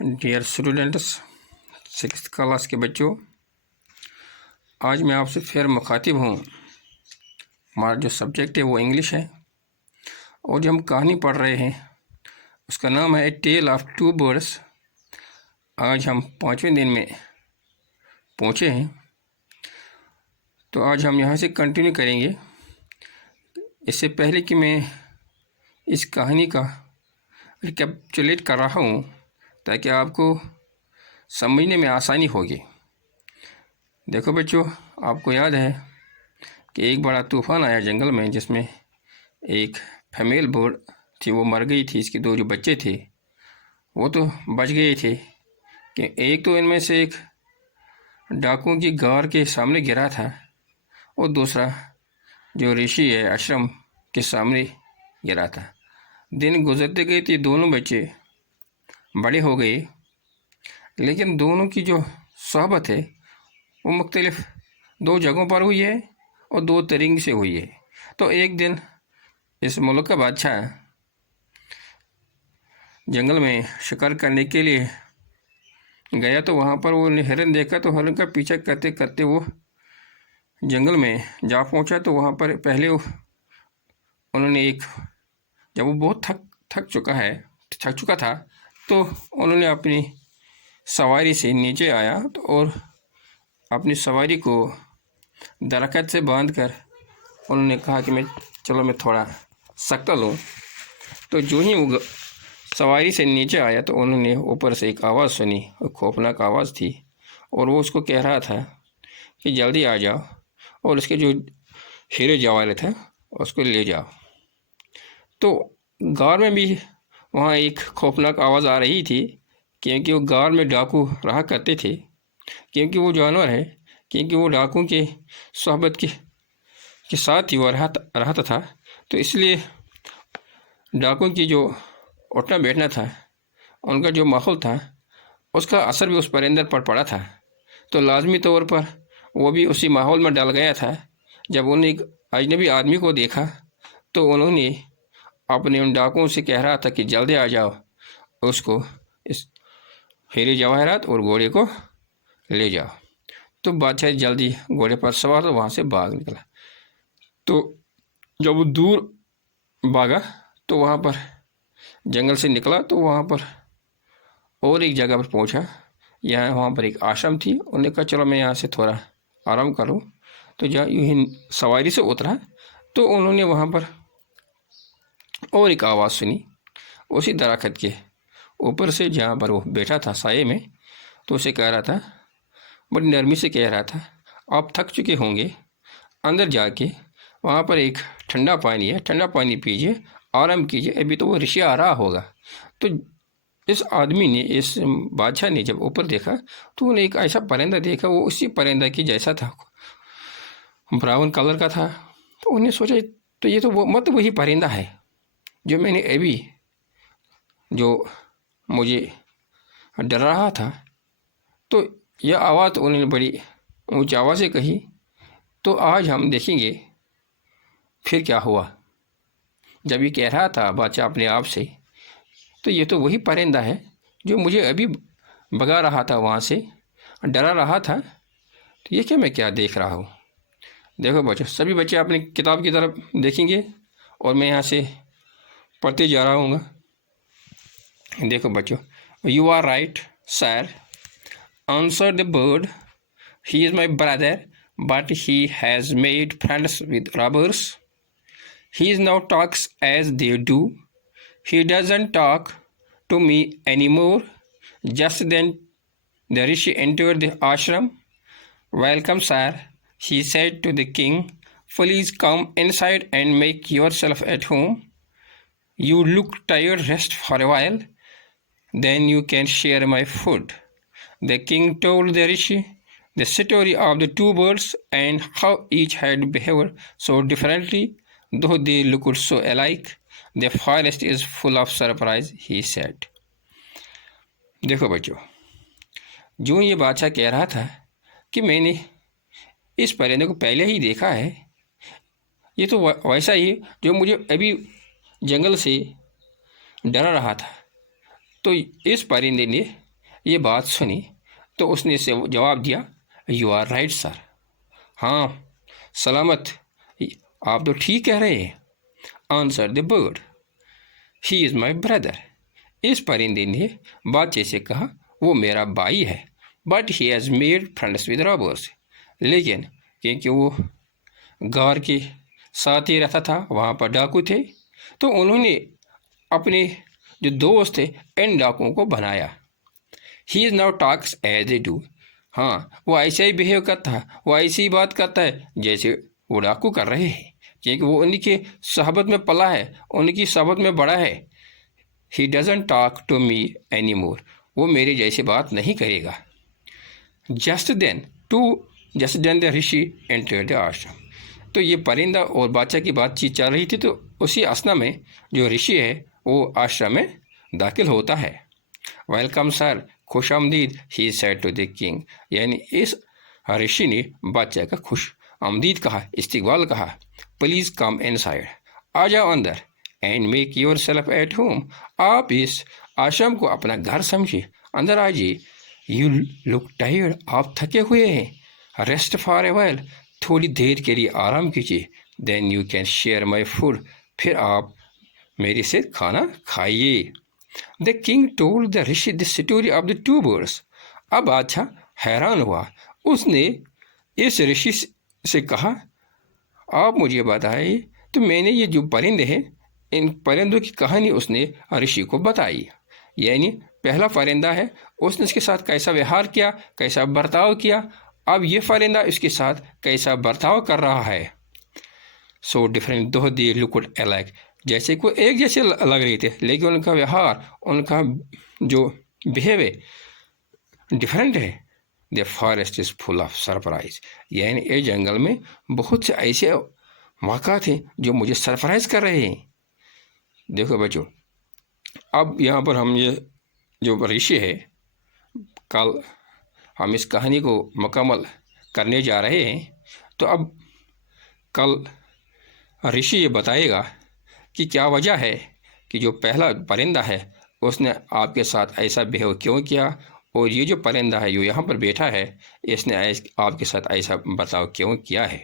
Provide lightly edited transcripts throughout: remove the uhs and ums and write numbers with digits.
Dear students, 6th class के बच्चों, आज मैं आपसे फिर मुखातिब हूँ। हमारा जो सब्जेक्ट है वो इंग्लिश है और जो हम कहानी पढ़ रहे हैं उसका नाम है ए टेल ऑफ टू बर्ड्स। आज हम 5वें दिन में पहुँचे हैं, तो आज हम यहाँ से कंटिन्यू करेंगे। इससे पहले कि मैं इस कहानी का रिकैपिचुलेट कर रहा हूँ ताकि आपको समझने में आसानी होगी। देखो बच्चों, आपको याद है कि एक बड़ा तूफ़ान आया जंगल में, जिसमें एक फीमेल बर्ड थी, वो मर गई थी। इसके 2 जो बच्चे थे वो तो बच गए थे कि एक तो इनमें से एक डाकुओं की गार के सामने गिरा था और दूसरा जो ऋषि है आश्रम के सामने गिरा था। दिन गुजरते गए तो ये दोनों बच्चे बड़े हो गए, लेकिन दोनों की जो सोहबत है वो मुख्तलिफ 2 जगहों पर हुई है और 2 तरीके से हुई है। तो एक दिन इस मुल्क का बादशाह जंगल में शिकार करने के लिए गया, तो वहाँ पर वो हिरन देखा, तो हिरन का पीछा करते करते वो जंगल में जा पहुँचा। तो वहाँ पर पहले उन्होंने जब वो बहुत थक चुका था, तो उन्होंने अपनी सवारी से नीचे आया तो और अपनी सवारी को दरख्त से बांधकर उन्होंने कहा कि मैं थोड़ा सकता लूँ। तो जो ही वो सवारी से नीचे आया तो उन्होंने ऊपर से एक आवाज़ सुनी, और खौफनाक आवाज़ थी, और वो उसको कह रहा था कि जल्दी आ जाओ और उसके जो हीरे जवाहरात था उसको ले जाओ। तो गार में भी वहाँ एक खौफनाक आवाज़ आ रही थी, क्योंकि वो गार में डाकू रहा करते थे, क्योंकि वो जानवर है, क्योंकि वो डाकुओं के सोहबत के साथ ही वो रहता था। तो इसलिए डाकुओं की जो उठना बैठना था, उनका जो माहौल था, उसका असर भी उस परिंदे पर पड़ा था। तो लाजमी तौर पर वो भी उसी माहौल में डल गया था। जब उन्हें एक अजनबी आदमी को देखा तो उन्होंने अपने उन डाकुओं से कह रहा था कि जल्दी आ जाओ, उसको इस हीरे जवाहरात और घोड़े को ले जाओ। तो बादशाह जल्दी घोड़े पर सवार तो वहाँ से भाग निकला। तो जब वो दूर भागा तो वहाँ पर जंगल से निकला, तो वहाँ पर और एक जगह पर पहुँचा। वहाँ पर एक आश्रम थी। उन्होंने कहा चलो मैं यहाँ से थोड़ा आराम करूँ। तो जब यूँ ही सवारी से उतरा तो उन्होंने वहाँ पर और एक आवाज़ सुनी, उसी दरख्त के ऊपर से, जहाँ पर वो बैठा था साये में। तो उसे कह रहा था, बड़ी नरमी से कह रहा था, आप थक चुके होंगे, अंदर जाके वहाँ पर एक ठंडा पानी है, ठंडा पानी पीजिए, आराम कीजिए, अभी तो वो ऋषि आ रहा होगा। तो इस आदमी ने, इस बादशाह ने जब ऊपर देखा तो उन्हें एक ऐसा परिंदा देखा, वो उसी परिंदा की जैसा था, ब्राउन कलर का था। तो उन्हें सोचा तो ये तो वही परिंदा है जो मैंने अभी जो मुझे डर रहा था। तो यह आवाज़ उन्होंने बड़ी ऊंची आवाज़ से कही। तो आज हम देखेंगे फिर क्या हुआ। जब ये कह रहा था बादशाह अपने आप से, तो ये तो वही परिंदा है जो मुझे अभी भगा रहा था, वहाँ से डरा रहा था। तो ये क्या मैं क्या देख रहा हूँ। देखो बच्चों, सभी बच्चे अपनी किताब की तरफ देखेंगे और मैं यहाँ से पढ़ते जा रहा हूँ। देखो बच्चों, you are right sir, answered the bird. He is my brother, but he has made friends with robbers. He now talks as they do. He doesn't talk to me anymore. Just then the rishi entered the ashram. Welcome, sir, he said to the king. Please come inside and make yourself at home. You look tired, rest for a while. Then you can share my food. The king told the rishi the story of the 2 birds and how each had behaved so differently, though they looked so alike. The forest is full of surprise, he said. देखो बच्चों, जो ये बादशाह कह रहा था कि मैंने इस परिंदे को पहले ही देखा है, ये तो वैसा ही जो मुझे अभी जंगल से डरा रहा था। तो इस परिंदे ने یہ بات سنی تو اس نے اسے جواب دیا یو آر رائٹ سر، ہاں سلامت، آپ تو ٹھیک کہہ رہے ہیں. Answer the bird, he is my brother. اس پرندے نے بادشاہ سے کہا وہ میرا بھائی ہے، but he has made friends with robbers. لیکن کیونکہ وہ غار کے ساتھ ہی رہتا تھا، وہاں پر ڈاکو تھے، تو انہوں نے اپنے جو دوست تھے ان ڈاکوؤں کو بنایا. He is now talks as a do. ہاں وہ ایسا ہی بیہیو کرتا ہے، وہ ایسی ہی بات کرتا ہے جیسے وہ ڈاکو کر رہے ہیں، کیونکہ وہ ان کی صحبت میں پلا ہے، ان کی صحبت میں بڑا ہے. ہی doesn't talk to me any more. وہ میرے جیسے بات نہیں کرے گا. Just then the rishi entered the ashram. تو یہ پرندہ اور بادشاہ کی بات چیت چل رہی تھی، تو اسی اسنا میں جو رشی ہے وہ آشرم میں داخل ہوتا ہے. ویلکم سر، خوش آمدید، he said to the king. یعنی اس رشی نے بادشاہ کا خوش آمدید کہا، استقبال کہا. پلیز کم ان سائڈ، آ جاؤ اندر. And make yourself at home. آپ اس آشرم کو اپنا گھر سمجھے، اندر آجیے. یو لک ٹائرڈ، آپ تھکے ہوئے ہیں. ریسٹ فار اے وائل، تھوڑی دیر کے لیے آرام کیجیے. Then you can share my food, پھر آپ میرے سے کھانا کھائیے. The king told the rishi the story of the two birds. اب بادشاہ حیران ہوا. اس نے اس رشی سے کہا آپ مجھے بتائیے، تو میں نے یہ جو پرندے ہیں ان پرندوں کی کہانی اس نے رشی کو بتائی. یعنی پہلا پرندہ ہے، اس نے اس کے ساتھ کیسا ویہار کیا، کیسا برتاؤ کیا. اب یہ پرندہ اس کے ساتھ کیسا برتاؤ کر رہا ہے. سو ڈفرینٹ دو دی لکڈ الائک، جیسے کوئی ایک جیسے لگ رہے تھے، لیکن ان کا ویہار، ان کا جو بیہیویئر ڈفرینٹ ہے. The forest is full of surprise. یعنی اس جنگل میں بہت سے ایسے واقعات ہیں جو مجھے سرپرائز کر رہے ہیں. دیکھو بچوں، اب یہاں پر ہم یہ جو رشی ہے، کل ہم اس کہانی کو مکمل کرنے جا رہے ہیں. تو اب کل رشی یہ بتائے گا کہ کیا وجہ ہے کہ جو پہلا پرندہ ہے اس نے آپ کے ساتھ ایسا بیہیو کیوں کیا، اور یہ جو پرندہ ہے جو یہاں پر بیٹھا ہے اس نے آپ کے ساتھ ایسا برتاؤ کیوں کیا ہے.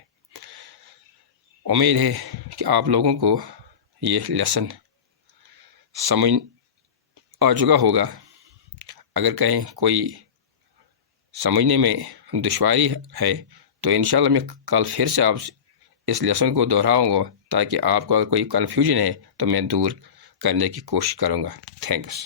امید ہے کہ آپ لوگوں کو یہ لیسن سمجھ آ چکا ہوگا. اگر کہیں کوئی سمجھنے میں دشواری ہے تو انشاءاللہ میں کل پھر سے آپ اس لیسن کو دہراؤں گا، تاکہ آپ کو اگر کوئی کنفیوژن ہے تو میں دور کرنے کی کوشش کروں گا. تھینکس.